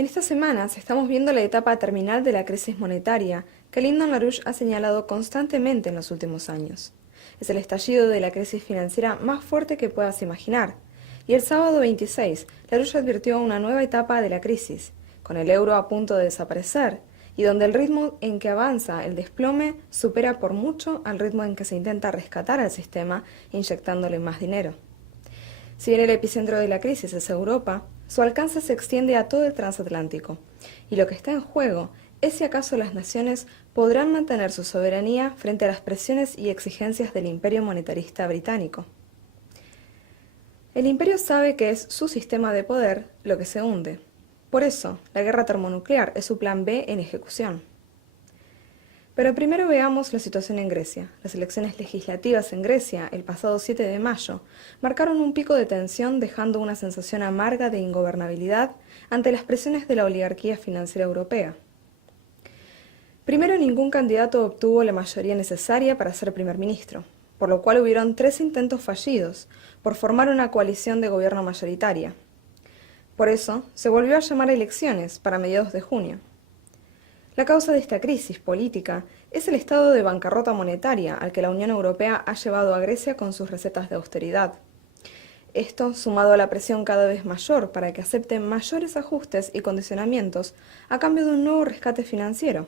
En estas semanas estamos viendo la etapa terminal de la crisis monetaria que Lyndon LaRouche ha señalado constantemente en los últimos años. Es el estallido de la crisis financiera más fuerte que puedas imaginar. Y el sábado 26, LaRouche advirtió una nueva etapa de la crisis, con el euro a punto de desaparecer, y donde el ritmo en que avanza el desplome supera por mucho al ritmo en que se intenta rescatar al sistema inyectándole más dinero. Si bien el epicentro de la crisis es Europa, su alcance se extiende a todo el transatlántico, y lo que está en juego es si acaso las naciones podrán mantener su soberanía frente a las presiones y exigencias del imperio monetarista británico. El imperio sabe que es su sistema de poder lo que se hunde. Por eso, la guerra termonuclear es su plan B en ejecución. Pero primero veamos la situación en Grecia. Las elecciones legislativas en Grecia, el pasado 7 de mayo, marcaron un pico de tensión dejando una sensación amarga de ingobernabilidad ante las presiones de la oligarquía financiera europea. Primero, ningún candidato obtuvo la mayoría necesaria para ser primer ministro, por lo cual hubieron 3 intentos fallidos por formar una coalición de gobierno mayoritaria. Por eso, se volvió a llamar a elecciones para mediados de junio. La causa de esta crisis política es el estado de bancarrota monetaria al que la Unión Europea ha llevado a Grecia con sus recetas de austeridad. Esto, sumado a la presión cada vez mayor para que acepten mayores ajustes y condicionamientos a cambio de un nuevo rescate financiero,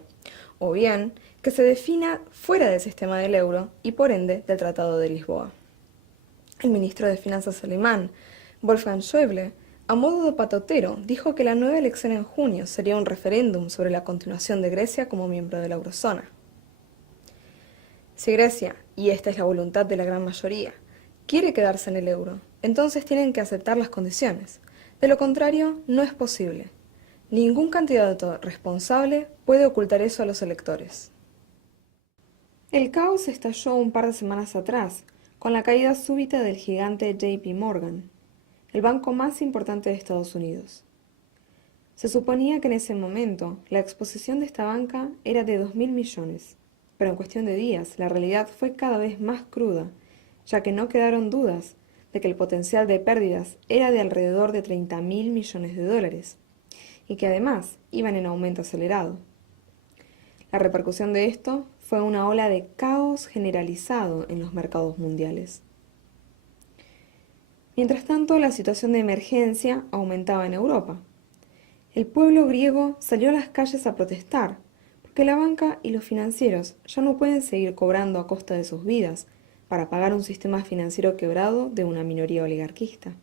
o bien que se defina fuera del sistema del euro y por ende del Tratado de Lisboa. El ministro de Finanzas alemán, Wolfgang Schäuble, a modo de patotero, dijo que la nueva elección en junio sería un referéndum sobre la continuación de Grecia como miembro de la eurozona. Si Grecia, y esta es la voluntad de la gran mayoría, quiere quedarse en el euro, entonces tienen que aceptar las condiciones. De lo contrario, no es posible. Ningún candidato responsable puede ocultar eso a los electores. El caos estalló un par de semanas atrás, con la caída súbita del gigante JP Morgan, el banco más importante de Estados Unidos. Se suponía que en ese momento la exposición de esta banca era de 2.000 millones, pero en cuestión de días la realidad fue cada vez más cruda, ya que no quedaron dudas de que el potencial de pérdidas era de alrededor de 30.000 millones de dólares, y que además iban en aumento acelerado. La repercusión de esto fue una ola de caos generalizado en los mercados mundiales. Mientras tanto, la situación de emergencia aumentaba en Europa. El pueblo griego salió a las calles a protestar, porque la banca y los financieros ya no pueden seguir cobrando a costa de sus vidas para pagar un sistema financiero quebrado de una minoría oligarquista.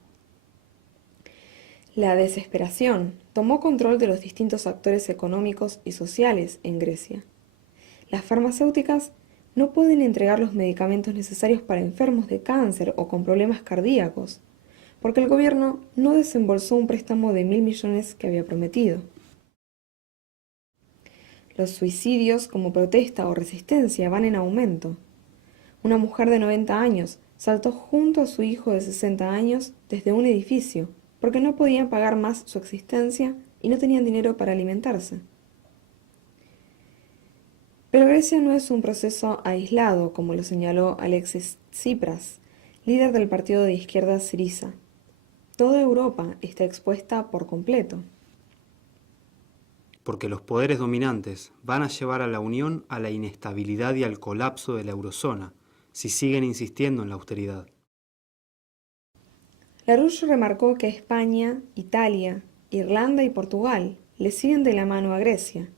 La desesperación tomó control de los distintos actores económicos y sociales en Grecia. Las farmacéuticas no pueden entregar los medicamentos necesarios para enfermos de cáncer o con problemas cardíacos, porque el gobierno no desembolsó un préstamo de 1.000 millones que había prometido. Los suicidios como protesta o resistencia van en aumento. Una mujer de 90 años saltó junto a su hijo de 60 años desde un edificio porque no podían pagar más su existencia y no tenían dinero para alimentarse. Pero Grecia no es un proceso aislado, como lo señaló Alexis Tsipras, líder del partido de izquierda Syriza. Toda Europa está expuesta por completo. Porque los poderes dominantes van a llevar a la Unión a la inestabilidad y al colapso de la eurozona, si siguen insistiendo en la austeridad. LaRouche remarcó que España, Italia, Irlanda y Portugal le siguen de la mano a Grecia,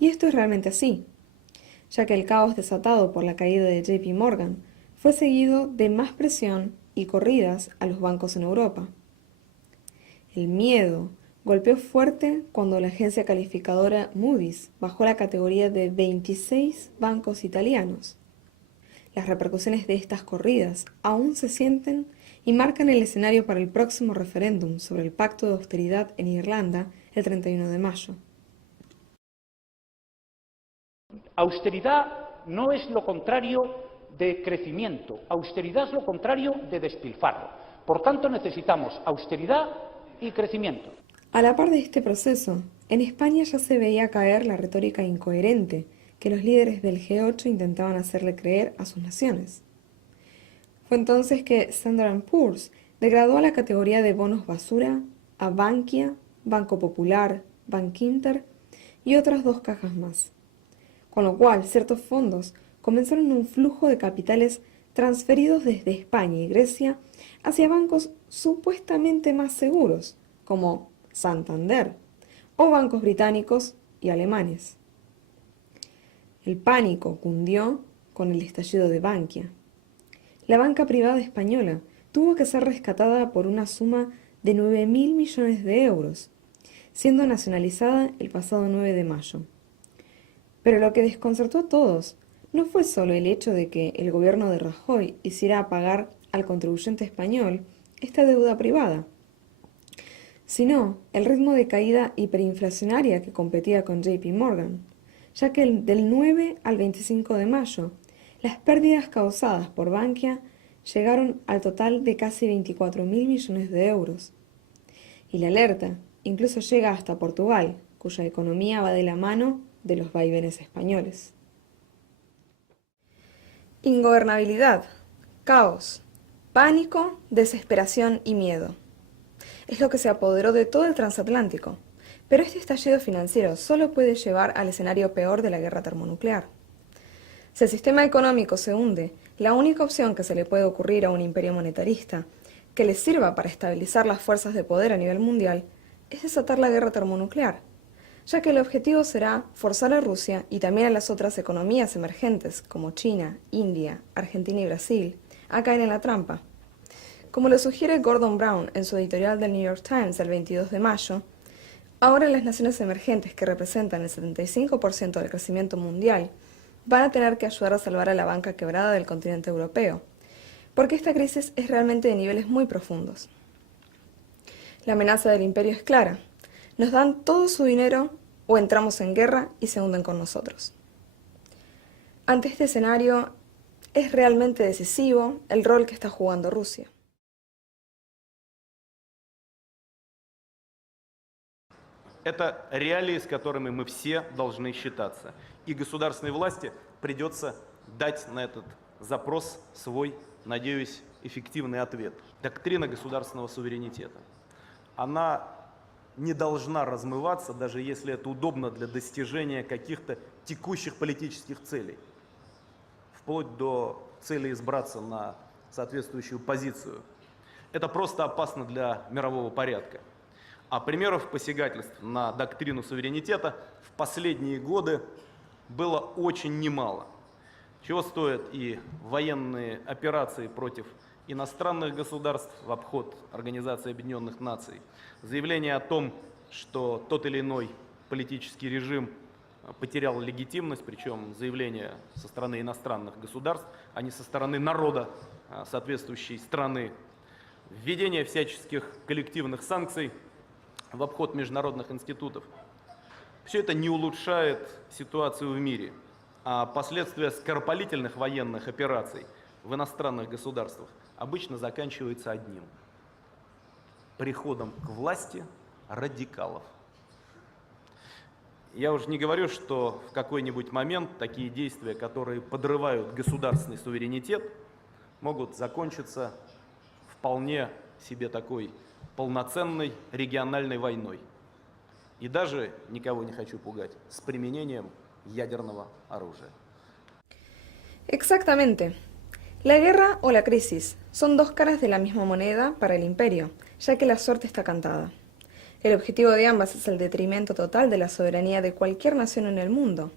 y esto es realmente así, ya que el caos desatado por la caída de JP Morgan fue seguido de más presión y corridas a los bancos en Europa. El miedo golpeó fuerte cuando la agencia calificadora Moody's bajó la categoría de 26 bancos italianos. Las repercusiones de estas corridas aún se sienten y marcan el escenario para el próximo referéndum sobre el pacto de austeridad en Irlanda el 31 de mayo. Austeridad no es lo contrario de crecimiento, austeridad es lo contrario de despilfarro. Por tanto, necesitamos austeridad y crecimiento. A la par de este proceso, en España ya se veía caer la retórica incoherente que los líderes del G8 intentaban hacerle creer a sus naciones. Fue entonces que Standard & Poor's degradó a la categoría de bonos basura a Bankia, Banco Popular, Bankinter y otras 2 cajas más. Con lo cual, ciertos fondos comenzaron un flujo de capitales transferidos desde España y Grecia hacia bancos supuestamente más seguros, como Santander, o bancos británicos y alemanes. El pánico cundió con el estallido de Bankia. La banca privada española tuvo que ser rescatada por una suma de 9.000 millones de euros, siendo nacionalizada el pasado 9 de mayo. Pero lo que desconcertó a todos no fue solo el hecho de que el gobierno de Rajoy hiciera pagar al contribuyente español esta deuda privada, sino el ritmo de caída hiperinflacionaria que competía con JP Morgan, ya que del 9 al 25 de mayo, las pérdidas causadas por Bankia llegaron al total de casi 24.000 millones de euros. Y la alerta incluso llega hasta Portugal, cuya economía va de la mano de los vaivenes españoles. Ingobernabilidad, caos, pánico, desesperación y miedo. Es lo que se apoderó de todo el transatlántico, pero este estallido financiero solo puede llevar al escenario peor de la guerra termonuclear. Si el sistema económico se hunde, la única opción que se le puede ocurrir a un imperio monetarista que le sirva para estabilizar las fuerzas de poder a nivel mundial es desatar la guerra termonuclear, ya que el objetivo será forzar a Rusia y también a las otras economías emergentes como China, India, Argentina y Brasil a caer en la trampa. Como lo sugiere Gordon Brown en su editorial del New York Times del 22 de mayo, ahora las naciones emergentes, que representan el 75% del crecimiento mundial, van a tener que ayudar a salvar a la banca quebrada del continente europeo, porque esta crisis es realmente de niveles muy profundos. La amenaza del imperio es clara: nos dan todo su dinero o entramos en guerra y se hunden con nosotros. Ante este escenario, es realmente decisivo el rol que está jugando Rusia. Это реалии, с которыми мы все должны считаться. И государственной власти придется дать на этот запрос свой, надеюсь, эффективный ответ. Доктрина государственного суверенитета. Она не должна размываться, даже если это удобно для достижения каких-то текущих политических целей. Вплоть до цели избраться на соответствующую позицию. Это просто опасно для мирового порядка. А примеров посягательств на доктрину суверенитета в последние годы было очень немало. Чего стоят и военные операции против иностранных государств в обход Организации Объединенных Наций, заявление о том, что тот или иной политический режим потерял легитимность, причем заявление со стороны иностранных государств, а не со стороны народа соответствующей страны, введение всяческих коллективных санкций в обход международных институтов. Все это не улучшает ситуацию в мире, а последствия скоропалительных военных операций в иностранных государствах обычно заканчиваются одним – приходом к власти радикалов. Я уже не говорю, что в какой-нибудь момент такие действия, которые подрывают государственный суверенитет, могут закончиться вполне себе такой полноценной региональной войной. И даже, никого не хочу пугать, с применением ядерного оружия. Exactamente. La guerra o la crisis son 2 caras de la misma moneda para el imperio, ya que la suerte está cantada. El objetivo de ambas es el detrimento total de la soberanía de cualquier nación en el mundo,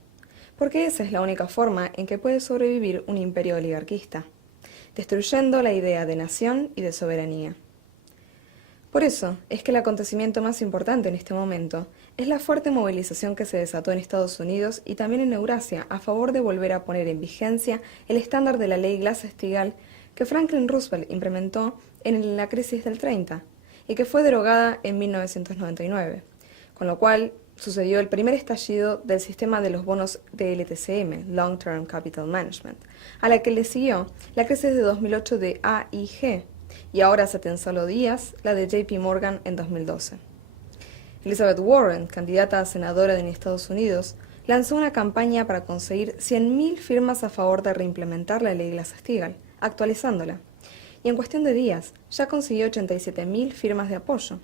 porque esa es la única forma en que puede sobrevivir un imperio oligarquista, destruyendo la idea de nación y de soberanía. Por eso es que el acontecimiento más importante en este momento es la fuerte movilización que se desató en Estados Unidos y también en Eurasia a favor de volver a poner en vigencia el estándar de la ley Glass-Steagall que Franklin Roosevelt implementó en la crisis del 30 y que fue derogada en 1999, con lo cual sucedió el primer estallido del sistema de los bonos de LTCM, Long Term Capital Management, a la que le siguió la crisis de 2008 de AIG, y ahora hace tan solo días la de JP Morgan en 2012. Elizabeth Warren, candidata a senadora en Estados Unidos, lanzó una campaña para conseguir 100.000 firmas a favor de reimplementar la ley Glass-Steagall, actualizándola, y en cuestión de días ya consiguió 87.000 firmas de apoyo.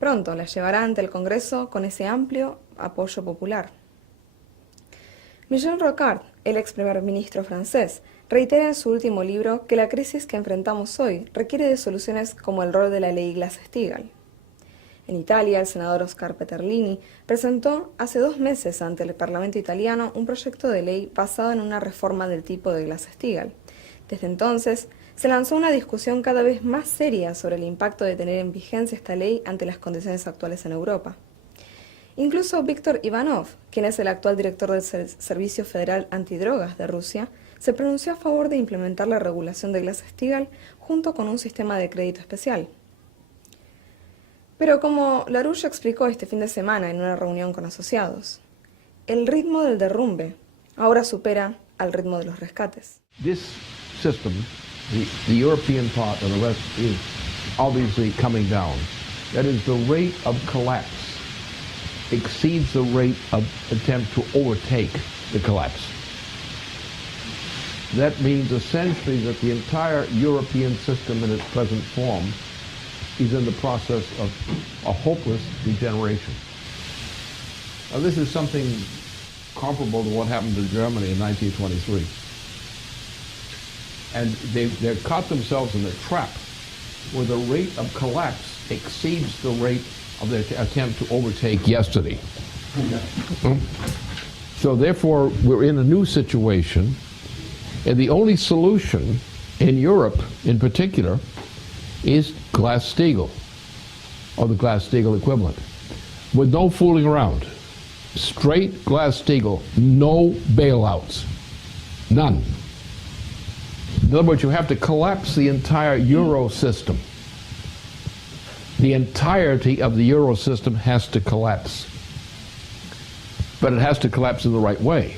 Pronto la llevará ante el Congreso con ese amplio apoyo popular. Michel Rocard, el ex primer ministro francés, reitera en su último libro que la crisis que enfrentamos hoy requiere de soluciones como el rol de la ley Glass-Steagall. En Italia, el senador Oscar Peterlini presentó hace 2 meses ante el Parlamento italiano un proyecto de ley basado en una reforma del tipo de Glass-Steagall. Desde entonces, se lanzó una discusión cada vez más seria sobre el impacto de tener en vigencia esta ley ante las condiciones actuales en Europa. Incluso Víktor Ivanov, quien es el actual director del Servicio Federal Antidrogas de Rusia, se pronunció a favor de implementar la regulación de Glass-Steagall junto con un sistema de crédito especial. Pero como LaRouche explicó este fin de semana en una reunión con asociados, el ritmo del derrumbe ahora supera al ritmo de los rescates. This system, the European part and the rest is obviously coming down. That is, the rate of collapse exceeds the rate of attempt to overtake the collapse. That means essentially that the entire European system in its present form is in the process of a hopeless degeneration. Now, this is something comparable to what happened to Germany in 1923. And they've caught themselves in a trap where the rate of collapse exceeds the rate of their attempt to overtake yesterday. So therefore, we're in a new situation, and the only solution in Europe in particular is Glass-Steagall, or the Glass-Steagall equivalent, with no fooling around. Straight Glass-Steagall, no bailouts, none. In other words, you have to collapse the entire Euro system. The entirety of the Euro system has to collapse. But it has to collapse in the right way.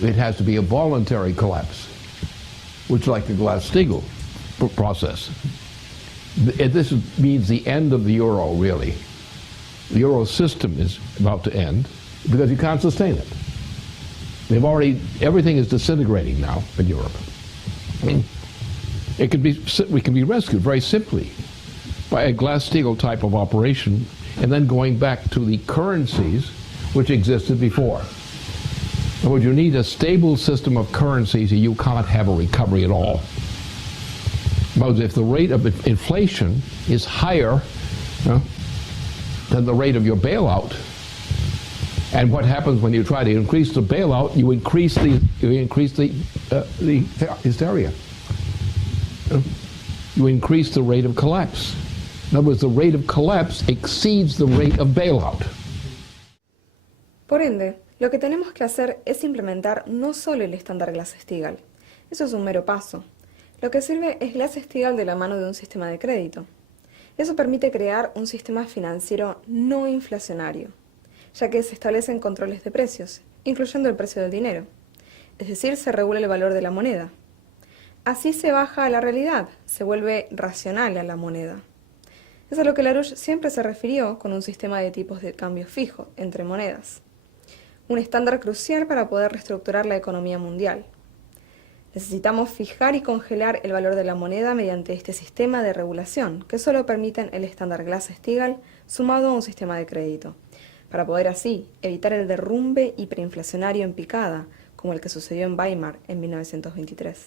It has to be a voluntary collapse, which is like the Glass-Steagall process. This means the end of the Euro, really. The Euro system is about to end because you can't sustain it. Everything is disintegrating now in Europe. We can be rescued very simply by a Glass-Steagall type of operation and then going back to the currencies which existed before. In other words, you need a stable system of currencies or you can't have a recovery at all. Because if the rate of inflation is higher than the rate of your bailout, and what happens when you try to increase the bailout, you increase the hysteria. You increase the rate of collapse. In other words, the rate of collapse exceeds the rate of bailout. Por ende, lo que tenemos que hacer es implementar no solo el estándar Glass-Steagall. Eso es un mero paso. Lo que sirve es Glass-Steagall de la mano de un sistema de crédito. Eso permite crear un sistema financiero no inflacionario, ya que se establecen controles de precios, incluyendo el precio del dinero. Es decir, se regula el valor de la moneda. Así se baja a la realidad, se vuelve racional a la moneda. Es a lo que LaRouche siempre se refirió con un sistema de tipos de cambio fijo entre monedas. Un estándar crucial para poder reestructurar la economía mundial. Necesitamos fijar y congelar el valor de la moneda mediante este sistema de regulación, que solo permiten el estándar Glass-Steagall sumado a un sistema de crédito, para poder así evitar el derrumbe hiperinflacionario en picada, como el que sucedió en Weimar en 1923.